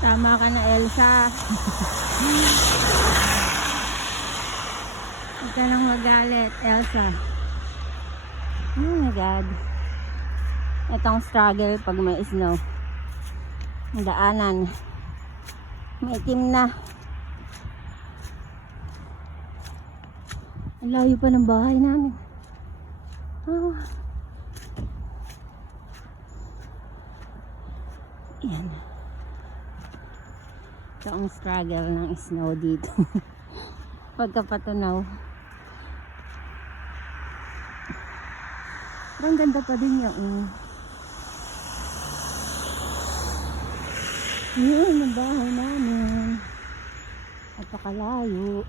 Tama ka na, Elsa. Huwag ka nang magalit, Elsa. Oh my God. Itong struggle pag may snow. Ang daanan. Maitim na. Ang layo pa ng bahay namin. Oh. Yan. Ito ang struggle ng snow dito. Pagkapatunaw. Pero ang ganda pa din yung yun ang bahay namin. Napakalayo.